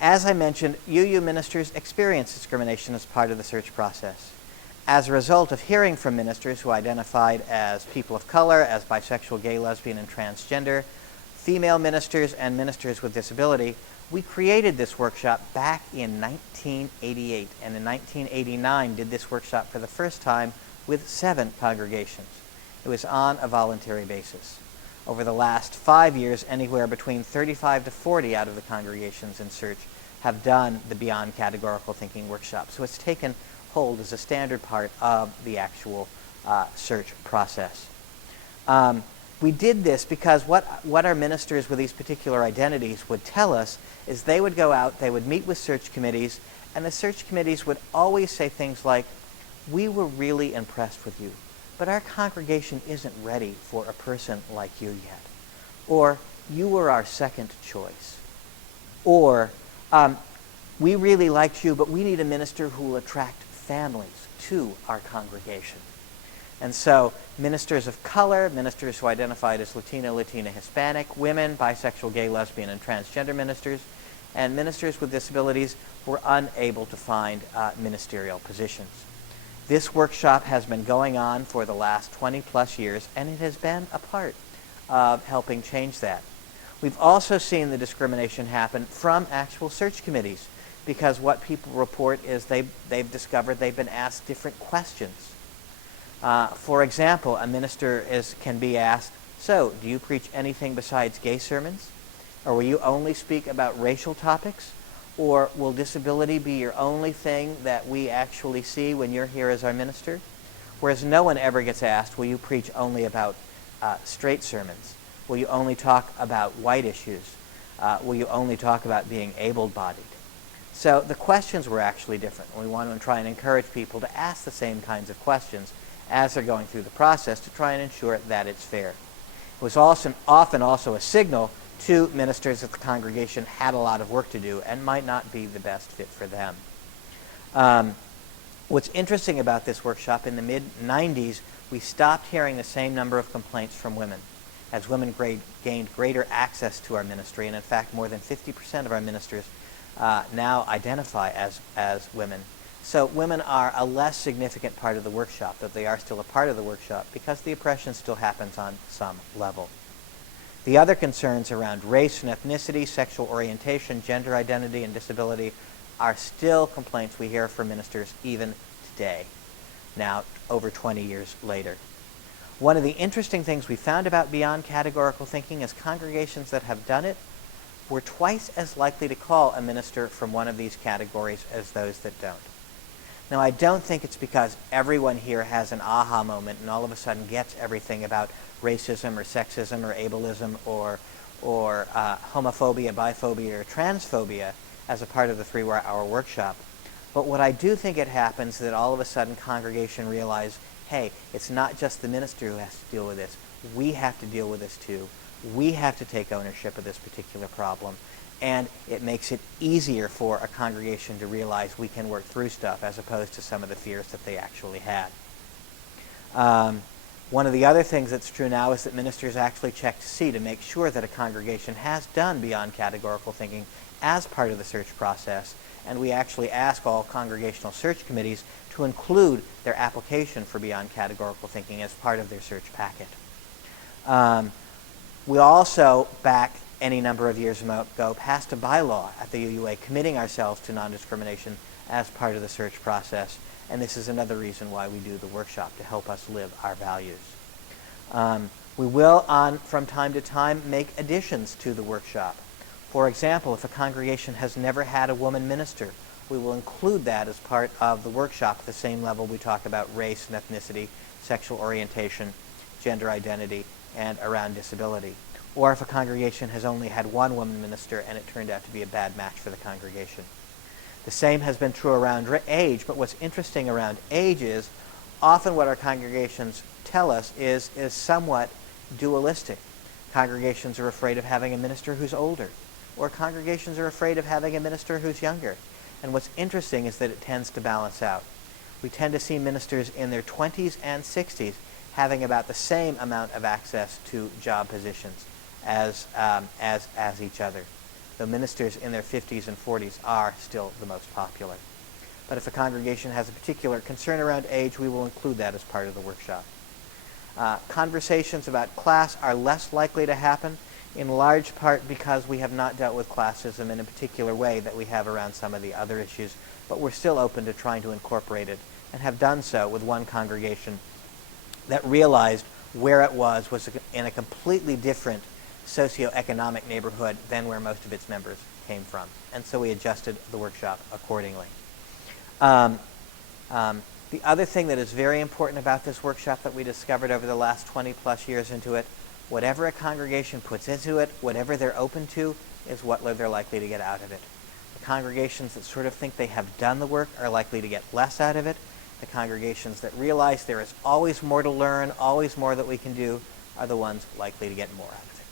As I mentioned, UU ministers experience discrimination as part of the search process. As a result of hearing from ministers who identified as people of color, as bisexual, gay, lesbian, and transgender, female ministers, and ministers with disability, we created this workshop back in 1988, and in 1989 did this workshop for the first time with 7 congregations. It was on a voluntary basis. Over the last 5 years, anywhere between 35 to 40 out of the congregations in search have done the Beyond Categorical Thinking workshop. So it's taken hold as a standard part of the actual search process. We did this because what our ministers with these particular identities would tell us is they would go out, they would meet with search committees, and the search committees would always say things like, "We were really impressed with you, but our congregation isn't ready for a person like you yet." Or, "You were our second choice." Or, "We really liked you, but we need a minister who will attract families to our congregation." And so ministers of color, ministers who identified as Latino, Latina, Hispanic, women, bisexual, gay, lesbian, and transgender ministers, and ministers with disabilities were unable to find ministerial positions. This workshop has been going on for the last 20 plus years, and it has been a part of helping change that. We've also seen the discrimination happen from actual search committees, because what people report is they've discovered they've been asked different questions. For example, a minister can be asked, "So, do you preach anything besides gay sermons? Or will you only speak about racial topics? Or will disability be your only thing that we actually see when you're here as our minister?" Whereas no one ever gets asked, "Will you preach only about straight sermons? Will you only talk about white issues? Will you only talk about being able-bodied?" So the questions were actually different. We want to try and encourage people to ask the same kinds of questions as they're going through the process to try and ensure that it's fair. It was often also a signal to ministers that the congregation had a lot of work to do and might not be the best fit for them. What's interesting about this workshop, in the mid-90s, we stopped hearing the same number of complaints from women as women gained greater access to our ministry, and in fact more than 50% of our ministers now identify as women. So women are a less significant part of the workshop, but they are still a part of the workshop because the oppression still happens on some level. The other concerns around race and ethnicity, sexual orientation, gender identity, and disability are still complaints we hear from ministers even today, now over 20 years later. One of the interesting things we found about Beyond Categorical Thinking is congregations that have done it were twice as likely to call a minister from one of these categories as those that don't. Now, I don't think it's because everyone here has an aha moment and all of a sudden gets everything about racism or sexism or ableism or homophobia, biphobia, or transphobia as a part of the 3-hour workshop. But what I do think it happens is that all of a sudden congregation realize, hey, it's not just the minister who has to deal with this. We have to deal with this too. We have to take ownership of this particular problem. And it makes it easier for a congregation to realize we can work through stuff as opposed to some of the fears that they actually had. One of the other things that's true now is that ministers actually check to see to make sure that a congregation has done Beyond Categorical Thinking as part of the search process. And we actually ask all congregational search committees to include their application for Beyond Categorical Thinking as part of their search packet. We also, back any number of years ago, passed a bylaw at the UUA committing ourselves to non-discrimination as part of the search process, and this is another reason why we do the workshop, to help us live our values. We will, from time to time, make additions to the workshop. For example, if a congregation has never had a woman minister, we will include that as part of the workshop at the same level we talk about race and ethnicity, sexual orientation, gender identity, and around disability. Or if a congregation has only had one woman minister and it turned out to be a bad match for the congregation. The same has been true around age, but what's interesting around age is often what our congregations tell us is somewhat dualistic. Congregations are afraid of having a minister who's older, or congregations are afraid of having a minister who's younger. And what's interesting is that it tends to balance out. We tend to see ministers in their 20s and 60s having about the same amount of access to job positions as each other. though ministers in their 50s and 40s are still the most popular. But if a congregation has a particular concern around age, we will include that as part of the workshop. Conversations about class are less likely to happen, in large part because we have not dealt with classism in a particular way that we have around some of the other issues, but we're still open to trying to incorporate it, and have done so with one congregation that realized where it was in a completely different socioeconomic neighborhood than where most of its members came from. And so we adjusted the workshop accordingly. The other thing that is very important about this workshop that we discovered over the last 20 plus years into it, whatever a congregation puts into it, whatever they're open to, is what they're likely to get out of it. The congregations that sort of think they have done the work are likely to get less out of it. The congregations that realize there is always more to learn, always more that we can do, are the ones likely to get more out of it.